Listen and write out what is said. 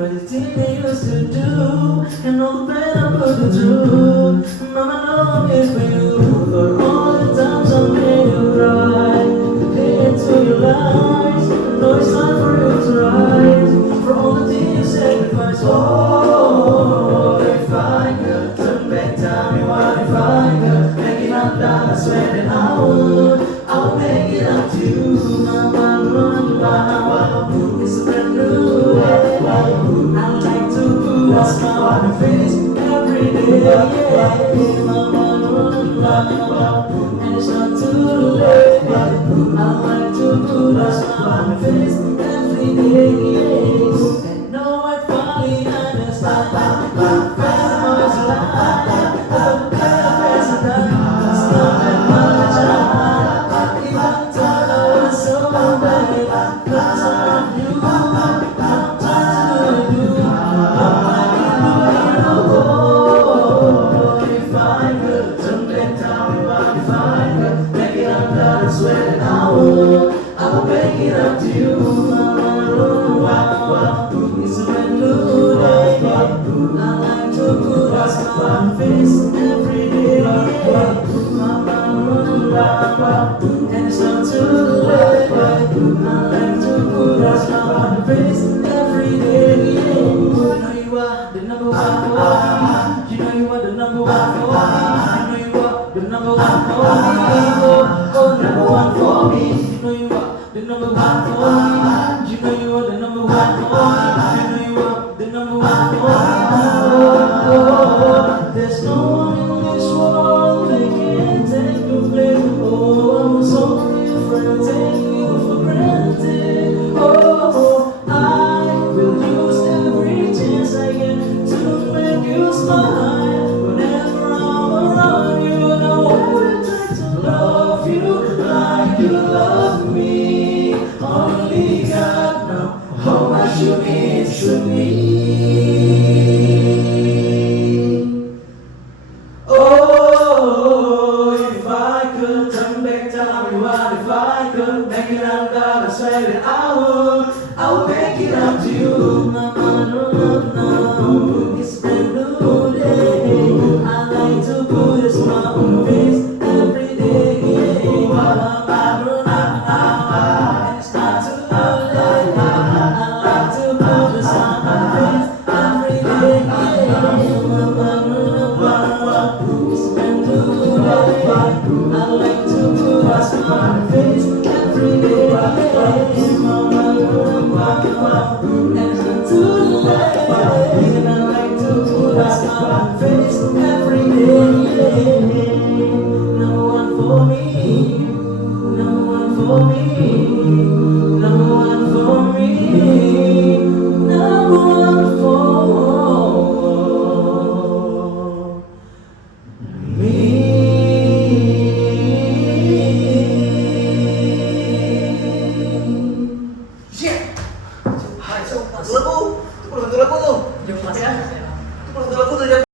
Crazy things they used to do, and all the pain I put you through. Mama, know I'm here for you, for all the times I made you cry. Today into your lies, I know it's time for you to rise. For all the things you sacrificed. Oh, if I could turn back time, what if I could make it up down, I swear that I would make it up to you. It's a brand new day. I like to put a smile on your face every day. And it's not too late. I like to put a smile on your face every day. And know I finally understand. Fast is life. But fast is done. It's not that much. Even though I was so bad, 'cause of you. I swear that I will make it up to you. It's a brand new day. I like to put a smile on your face every day. And it's not too late. I like to put a smile on your face every day. You know you are the number one for me. You know you are the number one for me. You know you are the number one for me. Number one for me. You know you are the number one for me. You know you are the number one for me. You know you are the number one for me. There's no one in this world that can take your place. Oh, I'm sorry for taking you for granted. Oh, I will use every chance I get to make you smile. Whenever I'm around you, and I want to love you like you love me. Only God knows how much you mean to me. Oh, if I could turn back time, what if I could make it up, God, I swear that I would make it up to you. No, it's a brand new day. I like to put a smile on your face every day. Number one for me, number one for me, number one for me, number one for me. Shit! Masuk lagu, itu belum lagu tuh. Itu belum lagu tuh.